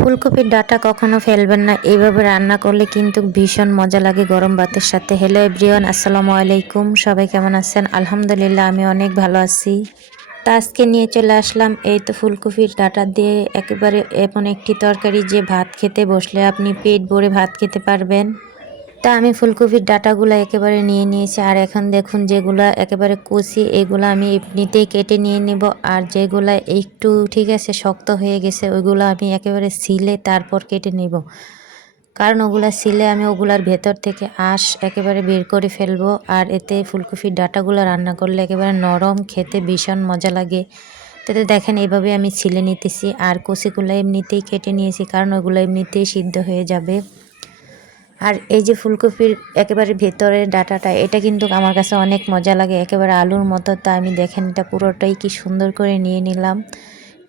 ফুলকপির ডাঁটা কখনো ফেলবেন না, এইভাবে রান্না করলে কিন্তু ভীষণ মজা লাগে গরম ভাতের সাথে। হ্যালো এভরিওয়ান, আসসালামু আলাইকুম। সবাই কেমন আছেন? আলহামদুলিল্লাহ, আমি অনেক ভালো আছি। তা আজকে নিয়ে চলে আসলাম এই তো ফুলকপির ডাঁটা দিয়ে একেবারে এমন একটি তরকারি যে ভাত খেতে বসলে আপনি পেট ভরে ভাত খেতে পারবেন। তা আমি ফুলকপির ডাঁটাগুলো একেবারে নিয়ে নিয়েছি, আর এখন দেখুন যেগুলো একেবারে কচি এগুলো আমি এমনিতেই কেটে নিয়ে নিব, আর যেগুলো একটু ঠিক আছে শক্ত হয়ে গেছে ওইগুলো আমি একেবারে ছিলে তারপর কেটে নেব, কারণ ওগুলা ছিলে আমি ওগুলার ভেতর থেকে আঁশ একেবারে বের করে ফেলবো। আর এতে ফুলকপির ডাঁটাগুলো রান্না করলে একেবারে নরম, খেতে ভীষণ মজা লাগে। তো দেখেন এইভাবে আমি ছিলে নিতেছি, আর কচিগুলো এমনিতেই কেটে নিয়েছি কারণ ওগুলো এমনিতেই সিদ্ধ হয়ে যাবে। আর এই যে ফুলকপির একেবারে ভেতরের ডাঁটাটা, এটা কিন্তু আমার কাছে অনেক মজা লাগে, একেবারে আলুর মতো। তা আমি দেখেন এটা পুরোটাই কি সুন্দর করে নিয়ে নিলাম।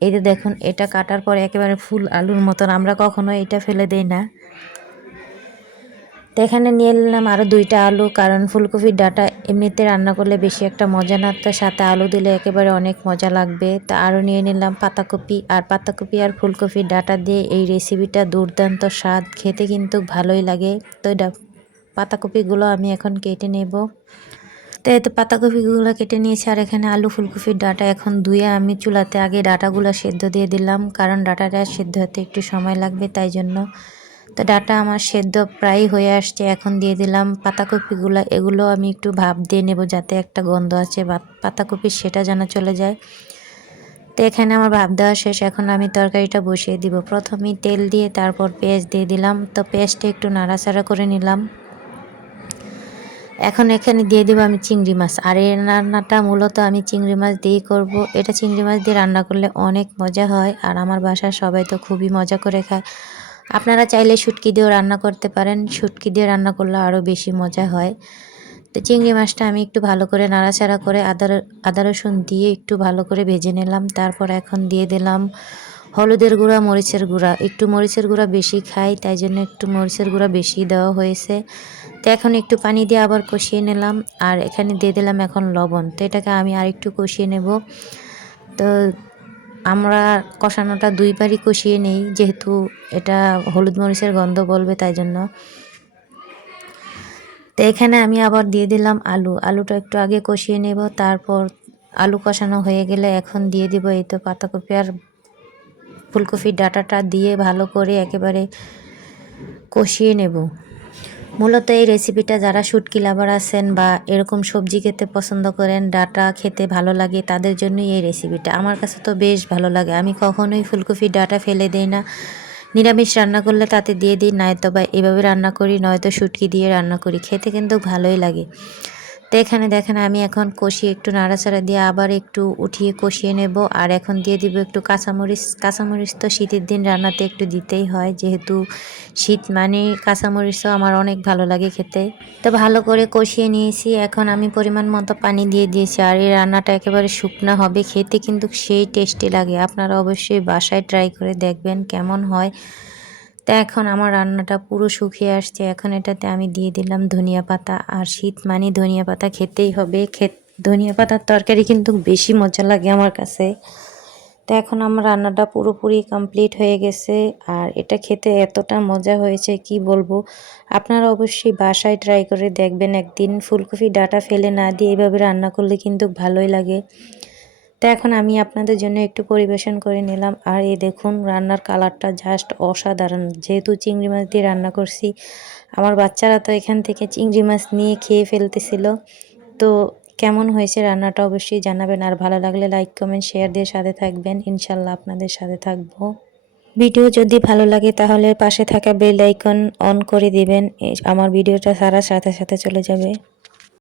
এই যে দেখুন এটা কাটার পরে একেবারে ফুল আলুর মতন, আমরা কখনো এটা ফেলে দেই না। তো এখানে নিয়ে নিলাম আরও 2টা আলু, কারণ ফুলকপির ডাঁটা এমনিতে রান্না করলে বেশি একটা মজা না, তো সাথে আলু দিলে একেবারে অনেক মজা লাগবে। তা আরও নিয়ে নিলাম পাতাকপি, আর পাতাকপি আর ফুলকপির ডাঁটা দিয়ে এই রেসিপিটা দুর্দান্ত স্বাদ, খেতে কিন্তু ভালোই লাগে। তো পাতাকপিগুলো আমি এখন কেটে নেব। তো এতে পাতাকপিগুলো কেটে নিয়েছি, আর এখানে আলু ফুলকপির ডাঁটা এখন ধুয়ে আমি চুলাতে আগে ডাঁটাগুলো সেদ্ধ দিয়ে দিলাম, কারণ ডাঁটাটা সেদ্ধ হতে একটু সময় লাগবে, তাই জন্য। তো ডাঁটা আমার সেদ্ধ প্রায় হয়ে আসছে, এখন দিয়ে দিলাম পাতাকপিগুলো। এগুলো আমি একটু ভাপ দিয়ে নেব যাতে একটা গন্ধ আছে পাতাকপির সেটা যেন চলে যায়। তো এখানে আমার ভাপ দেওয়া শেষ, এখন আমি তরকারিটা বসিয়ে দিব। প্রথমে তেল দিয়ে তারপর পেঁয়াজ দিয়ে দিলাম, তো পেঁয়াজটা একটু নাড়াচাড়া করে নিলাম। এখন এখানে দিয়ে দেবো আমি চিংড়ি মাছ, আর এই রান্নাটা মূলত আমি চিংড়ি মাছ দিয়েই করব। এটা চিংড়ি মাছ দিয়ে রান্না করলে অনেক মজা হয়, আর আমার বাসার সবাই তো খুবই মজা করে খায়। আপনারা চাইলে শুটকি দিয়েও রান্না করতে পারেন, শুটকি দিয়ে রান্না করলে আরও বেশি মজা হয়। তো চিংড়ি মাছটা আমি একটু ভালো করে নাড়াচাড়া করে আদা রসুন দিয়ে একটু ভালো করে ভেজে নিলাম। তারপর এখন দিয়ে দিলাম হলুদের গুঁড়া, মরিচের গুঁড়া। একটু মরিচের গুঁড়া বেশি খাই, তাই জন্য একটু মরিচের গুঁড়া বেশি দেওয়া হয়েছে। তো এখন একটু পানি দিয়ে আবার কষিয়ে নিলাম, আর এখানে দিয়ে দিলাম এখন লবণ। তো এটাকে আমি আর একটু কষিয়ে নেব। তো আমরা কষানোটা 2বারই কষিয়ে নেই, যেহেতু এটা হলুদ মরিচের গন্ধ বলবে, তাই জন্য। তো এখানে আমি আবার দিয়ে দিলাম আলুটা একটু আগে কষিয়ে নেব। তারপর আলু কষানো হয়ে গেলে এখন দিয়ে দিব এই তো পাতাকপি আর ফুলকপির ডাঁটাটা দিয়ে ভালো করে একেবারে কষিয়ে নেব। মূলত এই রেসিপিটা যারা শুটকি লাভার আছেন বা এরকম সবজি খেতে পছন্দ করেন, ডাঁটা খেতে ভালো লাগে, তাদের জন্যই এই রেসিপিটা। আমার কাছে তো বেশ ভালো লাগে, আমি কখনোই ফুলকপির ডাঁটা ফেলে দেই না। নিরামিষ রান্না করলে তাতে দিয়ে দিই, নয়তো বা এভাবে রান্না করি, নয়তো শুটকি দিয়ে রান্না করি, খেতে কিন্তু ভালোই লাগে। তো এখানে দেখেন আমি এখন কষিয়ে একটু নাড়াচাড়া দিয়ে আবার একটু উঠিয়ে কষিয়ে নেব। আর এখন দিয়ে দিব একটু কাঁচামরিচ তো শীতের দিন রান্নাতে একটু দিতেই হয়, যেহেতু শীত মানে কাঁচামরিচও আমার অনেক ভালো লাগে খেতে। তো ভালো করে কষিয়ে নিয়েছি, এখন আমি পরিমাণ মতো পানি দিয়ে দিয়েছি। আর এই রান্নাটা একেবারে শুকনা হবে, খেতে কিন্তু সেই টেস্টি লাগে। আপনারা অবশ্যই বাসায় ট্রাই করে দেখবেন কেমন হয়। তো এখন আমার রান্নাটা পুরো শুকিয়ে আসছে, এখন এটাতে আমি দিয়ে দিলাম ধনিয়া পাতা। আর শীত মানে ধনিয়া পাতা খেতেই হবে, ধনিয়া পাতার তরকারি কিন্তু বেশি মজা লাগে আমার কাছে। তো এখন আমার রান্নাটা পুরোপুরি কমপ্লিট হয়ে গেছে, আর এটা খেতে এতটা মজা হয়েছে কি বলবো। আপনারা অবশ্যই বাসায় ট্রাই করে দেখবেন একদিন, ফুলকপি ডাঁটা ফেলে না দিয়ে এইভাবে রান্না করলে কিন্তু ভালোই লাগে। তো এখন আমি আপনাদের জন্য একটু পরিবেশন করে নিলাম, আর এই দেখুন রান্নার কালারটা জাস্ট অসাধারণ। যেহেতু চিংড়ি মাছ দিয়ে রান্না করছি, আমার বাচ্চারা তো এখান থেকে চিংড়ি মাছ নিয়ে খেয়ে ফেলতেছিল। তো কেমন হয়েছে রান্নাটা অবশ্যই জানাবেন, আর ভালো লাগলে লাইক কমেন্ট শেয়ার দিয়ে সাথে থাকবেন, ইনশাল্লাহ আপনাদের সাথে থাকবো। ভিডিও যদি ভালো লাগে তাহলে পাশে থাকা বেল আইকন অন করে দিবেন, আমার ভিডিওটা ছাড়ার সাথে সাথে চলে যাবে।